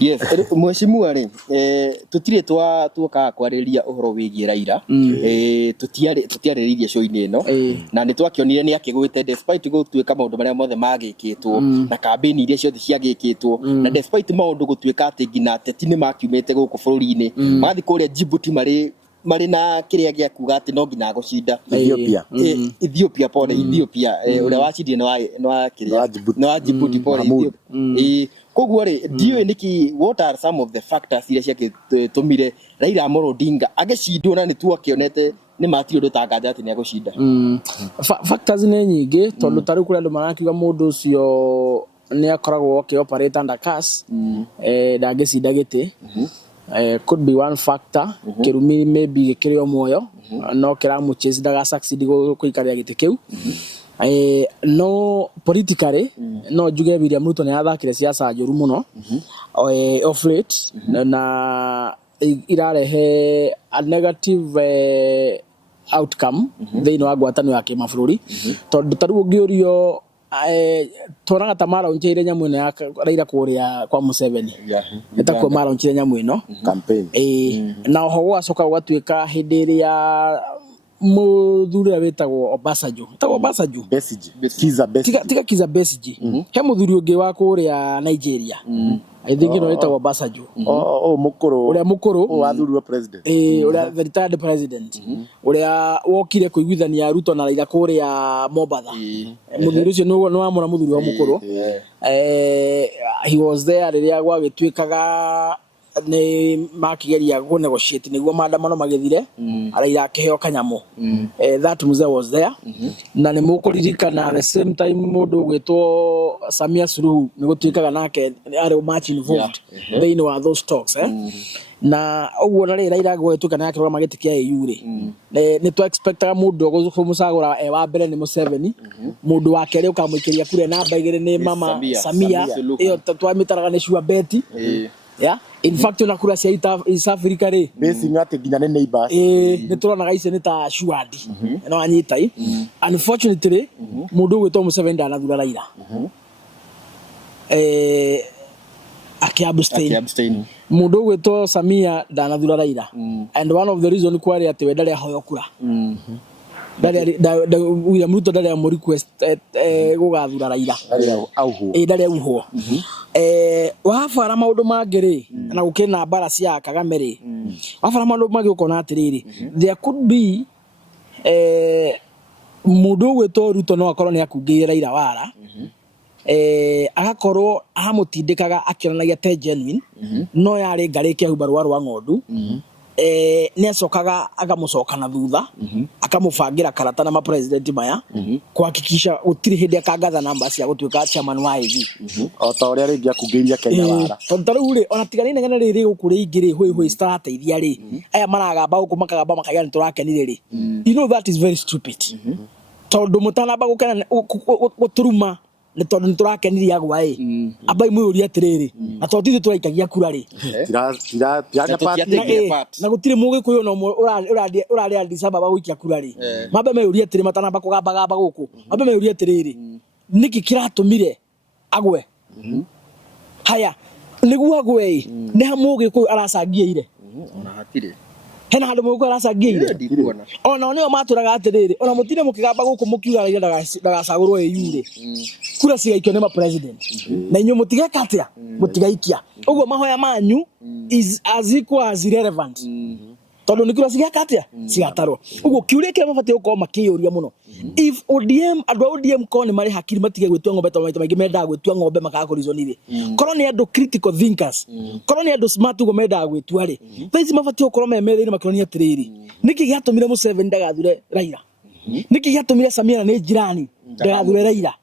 Yes, mheshimiwa ri tutire tuoka kwariria uhoro wigie Raila tutiariririe show-ini ino na ni twakionire ni akigwite despite gutuika maundu maria mothe magikitwo na campaign iria ciothe ciagikitwo na despite maundu gutuika ati ngina ateti ni makiumite guku bururi-ini mathi kuria Djibouti mari na kiria gia kuga ati no ngina gucinda Ethiopia uria wacindire no kiria no Djibouti pole Ethiopia koguo ri ndiwe niki what are some of the factors iria ciagitumire Raila Amolo Odinga agicindwo na ni tuakionete ni matiro ndutanganja ati ni agucinda factors ni nyingi tondu tari kuri andu marakiuga mundu ucio ni akoragwo operate under curse ndagicinda giti could be one factor kirumi maybe gikirio muoyo no kiramu chase daga succeed kuikaria giti kiu no politically no juge William Ruto ni athakire siasa njuru muno of late na irarehe a negative outcome thĩinĩ wa ngwatanĩro ya kĩmabũrũri tondũ tarĩu ngĩũrio toraga tamara oncheire nyamu ĩno ya Raila kũrĩa kwa Museveni ĩtakuo mara oncheire nyamu ĩno campaign na oho gwacoka gwatuĩka hĩndĩ ĩrĩa muthuri wetagwo Obasanjo tiga Kiza Besigye he muthuri ungi wa kuria Nigeria I think no wetagwo Obasanjo uria mukuru wathuri president uria retired president uria wokire kuiguithania Ruto na Raila kuria Mombasa muthuri ucio no wamura muthuri wa mukuru he was there riria gwagituikaga ni makigeria go negotiate niguo maandamano magithire Raila akiheo kanyamu that mzee was there na ni mukuririkana at the same time mundu gwitwo Samia Suluhu ni gutuikaga nake ari much involved thĩinĩ wa those talks na uguo na Raila gwituika nake rwa magiti kia EU ri ni tu expectaga mundu gumucagura wa mbere ni Museveni mundu wa keri ukamuikiria kure namba igire ni mama Samia iyo twamitaraga ni sure beti in fact na kura cia East Africa ri basing ati ginya ne neighbors ni turona ici ni ta shuadi no anyitai unfortunately mundu gwitwo Museveni ndanathura Raila akiabstain mundu gwitwo Samia ndanathura Raila and one of the reason kwari ati we ndari ahoyo kura William Ruto ndari mo request gugathura Raila ndari auho wafara maundu mangiri na gukina bara cia Kagame ri wafara maundu mangi ukona atiriri there could be mundu gwitwo Ruto no akorwo ni akungire Raila wara agakorwo ahamutindikaga akionanagia te genuine no yari ngari kia hubaru wa ng'ondu ni acokaga agamucoka na thutha akamubangira karata na ma president maya kuhakikisha gutiri hindi akangatha namba cia gutuika chairman wa AG o ta uria ringi akungiria Kenya wara tondu ri ona tiganine ngene riri gukuri ingiri hoi strategia ri aya maragamba gukumakagamba makaiga ni turakenire ri you know that is very stupid tondu mutanamba gukena guturuma ni tondu ni turakeniria agwa abai mwuri atiriri na tondu turaikagia kura ri na gutire mugi kuyo no urari Addis Ababa guikia kura ri mabe mayuri atiri matanamba kugamba guku mabe mayuri atiriri niki kiratumire agwe haya niguo agwe ni hamugi kuyo aracangiire ona hatire hena handu mugo aracangiire ona nio maturaga atiriri ona mutire mukigamba guku mukiuga Raila ndagacagurwo yure kura cigaikio ni ma president na inyo mutigeka atia mutigaikia uguo mahoya manyu is as equal as irrelevant tondu ni kura cigeka atia cigatarwo uguo kiuria kire mabati gukorwo makiyuria muno if ODM andu ODM ko ni mari hakiri matige gwitua ng'ombe to maita maingi menda gwitua ng'ombe makaka reasonire korwo ni andu critical thinkers korwo ni andu smart uguo menda gwitua ri thaici mabati gukorwo memereire makironia atiriri niki giatumire Museveni ndagathure Raila niki giatumire Samia ni jirani ndagathure Raila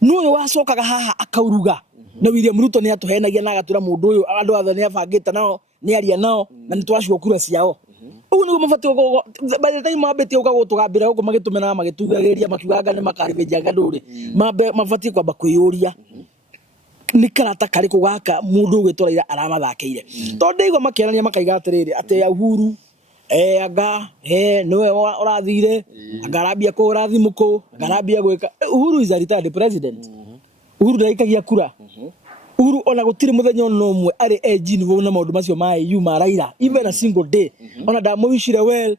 no yo wacokaga haha akauruga na William Ruto ni atuhenagia na agatura mundu uyu andu athe ni abangite nao ni aria nao na ni twacua kura ciao ugu ni mabati by the time mabeti ukagutugambira ugu magitumena magitugagiria makiugaga ni makaribia nganduri mabati kwamba kwiyuria ni karata kari kugaka mundu gwituraira aramathakeire tondu igo makianania makaiga atiriri ati Uhuru anga nowe urathire agarabia ko urathimuko agarabia gwika Uhuru is a retired president Uhuru ndaikagia kura Uhuru ona gutire muthenya ono umwe ari engine wo na maundu macio ma EU ma Raila even a single day ona ndamwishire well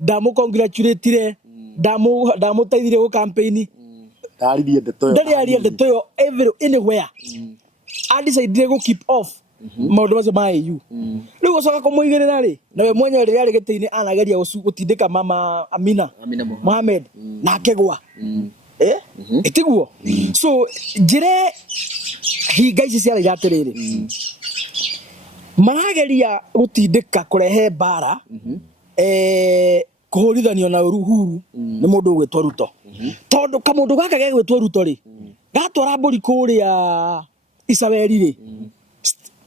ndamukongratulate ndamuteithire go campaign ndari aria ndeto yo anywhere I decided to keep off maundu macio ma EU riu gocoka kumuigirira ri nawe mwenye ri ari gitini anageria gutindika mama Amina Mohamed na akegwa itiguo so njire hinga ici ciarä atä marageria gutindika kurehe mbara kuhurithanio na Uhuru nä må ndå å gwä two Ruto tondå kamå ndå gaka gegwä two Ruto rä gatwara mbå ri kå rä a Isabeli rä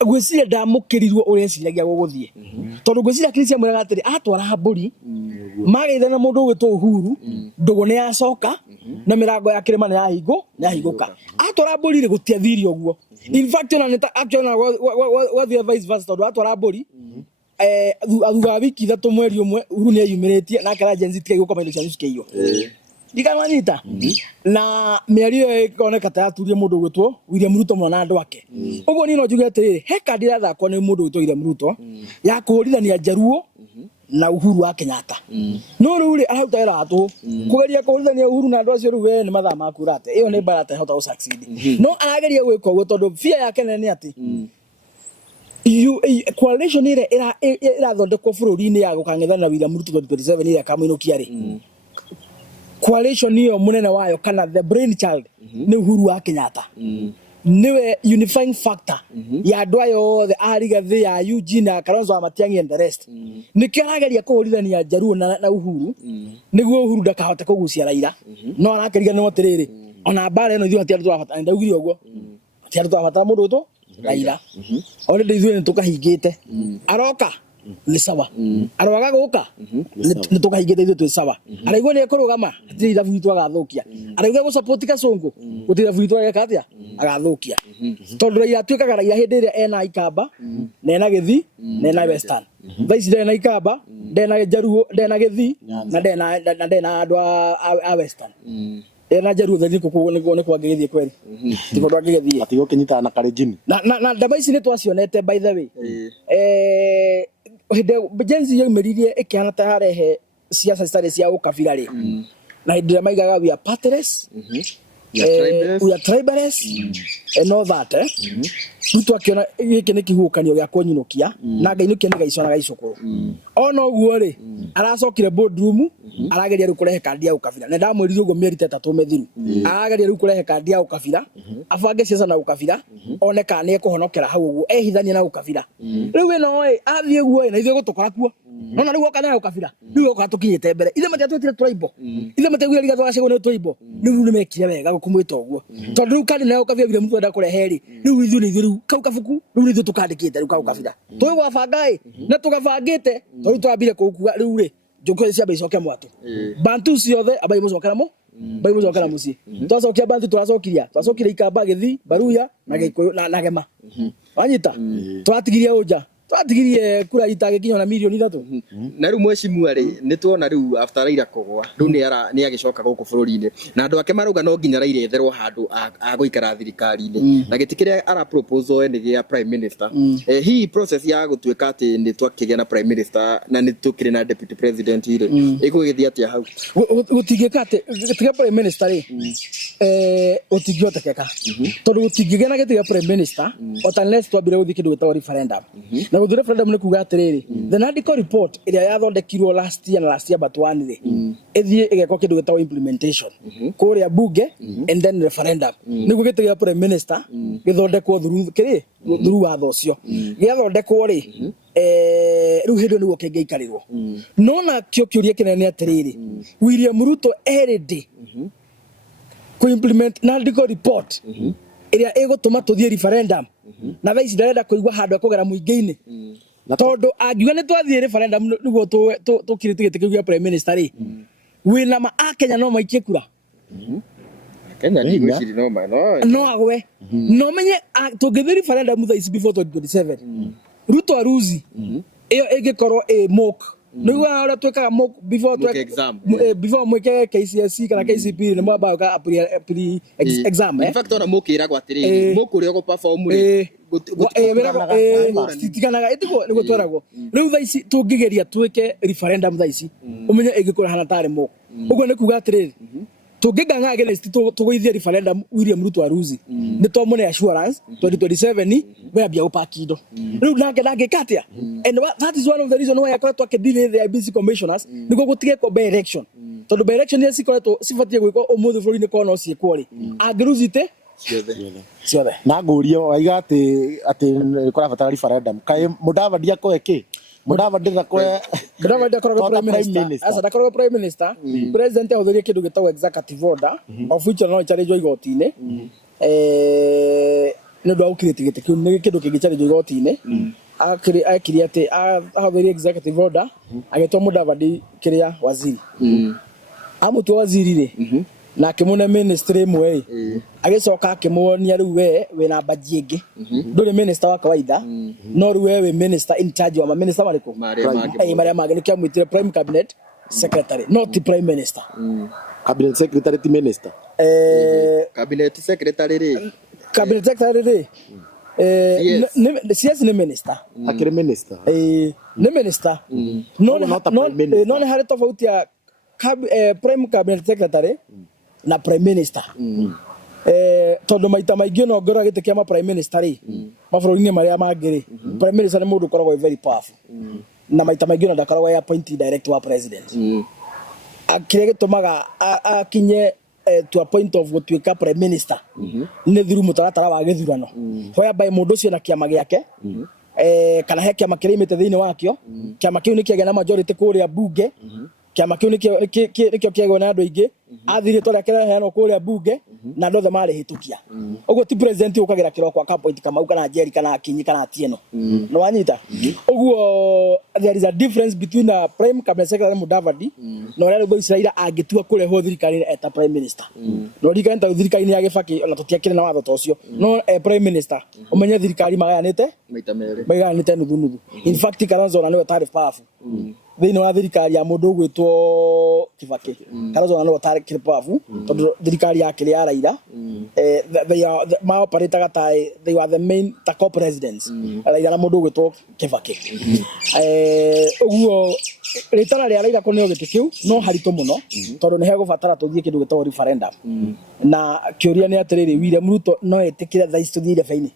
gwä ciria ndamå kä rirwo å rä eciragia gå gå thiä tondå gwä ciria Christian mwä raga atä atwara mbå ri mageithana na må ndå å gwä two Uhuru ndå gå nä yacoka na mä rango ya kä rä ma nä yahingå ka atwara mbå ri rä gå tiathirio guo in fact ona nä akiona wathia vice versa tondå atwara mbå ri thutha wa wiki ithatå mweri å mwe Uhuru nä eyumä rä tie nake rajenzi tigai gå komainä cianyu cikä ndikamanyita na mä ario ä koneka ta yaturie må ndå å gwä two William Ruto mwana andå ake å guo niä no njuge atä rä rä he kandi irathakwo nä må ndå å gwä two William Ruto ya kå hårithania Njaruo na Uhuru wa Kenyatta no rä u rä araruta wĩra watå kå geria kå hårithania Uhuru na andå acio rä u we nä mathaa makurate ä yo nä mbara atehota gå succeed no arageria gwä ka å guo tondå bia yake nene atä coalition ĩrĩa ĩrathondekwo bũrũri-inĩ ya gũkang'ethana na William Ruto 2027 ĩrĩa kamũinũkia rĩ coalition ĩyo mũnene wayo kana the brain child nĩ Uhuru wa Kenyatta niwe unifying factor ya andũ aya othe a Rigathi ya Eugene na Kalonzo wa Matiang'i and the rest nĩkĩo arageria kũhũrithania Njaruo na Uhuru nĩguo Uhuru ndakahote kũgucia Raila no arakĩriganĩrwo atĩrĩrĩ ona mbara ĩno ithuĩ hatiarĩ twabatara ndaugire ũguo hatiarĩ twabatara mũndũ ũtũ Raila already ithuĩ nĩ tũkahingĩte aroka nĩ sawa aroaga gũka nĩ tũkahingĩte ithuĩ twĩ sawa araigua nĩ ekũrũgama hatirĩ ithabu itũ agathũkia araigua gũsupport Kasongo gũtirĩ ithabu itũ ageka atĩa agathũkia tondũ Raila atuĩkaga Raila hĩndĩ ĩrĩa ena Ikamba na ena Gĩthii na ena Western thaa ici ndena Ikamba ndena Njaruo ndena Gĩthii na ndena andũ a Western ena Njaruo thani nĩ kwangĩgĩthiĩ kweri ti kũndũ angĩgĩthiĩ atigo kĩnyitana na Kalenjin na ndama ici nĩ twacionete by the way hĩndĩ Jenzi yoimĩririe ĩkĩhana ta yarehe ciaca citarĩ cia ũkabira rĩ na hĩndĩ ĩrĩa maigaga we are partless we are tribalist and all that Ruto akiona gĩkĩ nĩ kĩhuhũkanio gĩa kũnyinũkia na ngainũkia nĩ gaicona gaicũkũrũ ona ũguo rĩ aracokire boardroom arageria rĩu kũrehe kandi ya ũkabira na ndamwĩrire ũguo mĩeri 3 mĩthiru arageria rĩu kũrehe kandi ya ũkabira abange ciaca na ũkabira one kana nĩ ekũhonokera hau ũguo ehithanie na ũkabira rĩu ĩno athiĩ guo na ithuĩ gũtũkora kuo nona rĩu oka na ũkabira rĩu oka tũkinyĩte mbere ithe matiatwĩtire tũraibo ithe matiaugire Rigathĩ wa Gachagua nĩ tũraibo rĩu nĩmekire wega gũkũmwĩta ũguo tondũ rĩu kandi na ũkabira William Ruto enda kũrehe rĩ rĩu ithuĩ nĩ ithuĩ kau kabuku rĩu nĩ ithuĩ tũkandĩkĩte rĩu kau kabira twĩgwabanga na tũgabangĩte tondũ twambire kũgua rĩu rĩ njũkĩ ciambe icoke mwatũ bantu ciothe abai mũcokera mũciĩ twacokia bantu twacokire Ikamba Gĩthii Baruya na Gĩkũyũ na Gema wanyita twatigirie ũnja twatigirie kura itagĩkinya na milioni 3 na rĩu mwecimua rĩ nĩ tuona rĩu after Raila kũgwa rĩu nĩ agĩcoka gũkũ bũrũri-inĩ na andũ ake marauga no nginya Raila etherwo handũ agũikara thirikari-inĩ na gĩtĩ kĩrĩa ara propose nĩ gĩa prime minister hihi process ya gũtuĩka atĩ nĩ twakĩgĩa na prime minister na nĩ tũkĩrĩ na deputy president rĩ ĩgũgĩthiĩ atĩa hau gũtingĩka atĩ gĩtĩ prime minister rĩ gũtingĩhotekeka tondũ gũtingĩgĩa na gĩtĩ prime minister unless twambire gũthiĩ kĩndũ gĩtagwo referendum na gũthire referendum nĩ kuga atĩrĩrĩ the NADCO report ĩrĩa yathondekirwo last year but one rĩ ĩthiĩ ĩgekwo kĩndũ gĩtagwo implementation kũrĩa bunge and then referendum nĩguo gĩtĩ gĩa prime minister gĩthondekwo through watho ũcio gĩathondekwo rĩ rĩu hĩndĩ nĩguo kĩngĩikarĩrwo no nakĩo kĩũria kĩnene atĩrĩrĩ William Ruto erĩndĩ kũ implement NADCO report ĩrĩa ĩgũtũma tũthiĩ referendum na thaa ici ndarenda kũigua handũ ekũgera mũingĩ-inĩ tondũ angiuga nĩ twathiĩ referendum nĩguo tũkirĩte gĩtĩ kĩu gĩa prime minister rĩ wĩna ma a Kenya no maikie kura Kenya ni gwĩciri no agwe no menye tũngĩthiĩ referendum thaa ici before 2027 Ruto aruzi ĩyo ĩngĩkorwo mock nĩguo ũrĩa twĩkaga before mwĩke KCSE kana KCPE nĩ mwambaga pre exam in fact ona mũkĩragwo atĩrĩrĩ mũkũrĩa gũ perform rĩ citikanaga ĩtiguo nĩguo tweragwo rĩu thaa ici tũngĩgeria twĩke referendum thaa ici ũmenye ĩngĩkorwo hana tarĩ mũkũ ũguo nĩ kuga atĩrĩrĩ tũngĩng'ang'a against tũgũithie referendum William Ruto aruzi nĩ twamũne assurance 2027 wambia gũpaki indo rĩu nake ndangĩka atĩa and that is one of the reason why akoretwo akĩdeal the IEBC commissioners nĩguo gũtigekwo by election tondũ by election iria cikoretwo cibatiĩ gwĩkwo ũmũthĩ bũrũri-inĩ korwo no ciĩkwo rĩ angĩruzite ciothe na ngũria waiga atĩ kũrabatara referendum kaĩ Mudavadi akoe kĩ Mudavadi akoragwo prime minister asa ndakoragwo prime minister president ahũthĩrie kĩndũ gĩtagwo executive order of which no challenge igoti-inĩ nĩ ũndũ wa gũkirĩte gĩtĩ kĩu nĩ kĩndũ kĩngĩ challenge igoti-inĩ akiri atĩ ahũthĩrie executive order agĩtwa Mudavadi kĩrĩa waziri amũtua waziri rĩ na akĩmũne ministry ĩmwe agĩcoka akĩmuonia rĩu we wĩna baji ĩngĩ ndũrĩ minister wa kawaida no rĩu we wĩ minister in charge wa minister marĩkũ marĩa mangĩ nĩkĩo amwĩtire prime cabinet secretary not prime minister cabinet secretary ti minister cabinet secretary rĩ CS nĩ minister akĩrĩ minister nĩ minister no nĩ harĩ tofauti ya prime cabinet secretary na prime minister tondũ maita maingĩ no ngora gĩtĩ kĩa prime minister rĩ mabũrũri-inĩ marĩa mangĩ rĩ prime minister nĩ mũndũ ũkoragwo very powerful na maita maingĩ no ndakoragwo appointed direct wa president kĩrĩa gĩtũmaga akinye to a point of gũtuĩka prime minister nĩ through mũtaratara wa gĩthurano whereby mũndũ ũcio na kĩama gĩake kana he kĩama kĩrĩa imĩte thĩinĩ wakĩo kĩama kĩu nĩ kĩagĩa na majority kũrĩa bunge kĩama kĩu nĩkĩo kĩagwo na andũ aingĩ athire tondũ akĩreheanwo kũrĩa bunge na andũ othe marĩhĩtũkia ũguo ti president ũkagĩra kĩroko akapoint Kamau kana Njeri kana Akinyi kana Atieno nĩ wanyita ũguo there is a difference between a prime cabinet secretary Mudavadi na ũrĩa rĩu Israel angĩtua kũrehwo thirikari-inĩ eta prime minister no rĩngĩ ta thirikari-inĩ ya Kibaki ona tũtiakĩrĩ na watho ta ũcio no prime minister ũmenye thirikari magayanĩte nuthu nuthu in fact Kalonzo ona nĩwe tarĩ powerful thĩinĩ wa thirikari ya mũndũ ũgwĩtwo Kibaki Kalonzo ona nĩwe tarĩ powerful tondũ thirikari yake ya Raila they operate they were the main co-presidents Raila na mũndũ ũgwĩtwo Kibaki ũguo rĩtana rĩa Raila kũneo gĩtĩ kĩu no haritũ mũno tondũ nĩ hegũbatara tũthiĩ kĩndũ gĩtagwo referendum na kĩũria nĩ atĩrĩrĩ William Ruto no etĩkĩre thaa ici tũthiĩ irebe-inĩ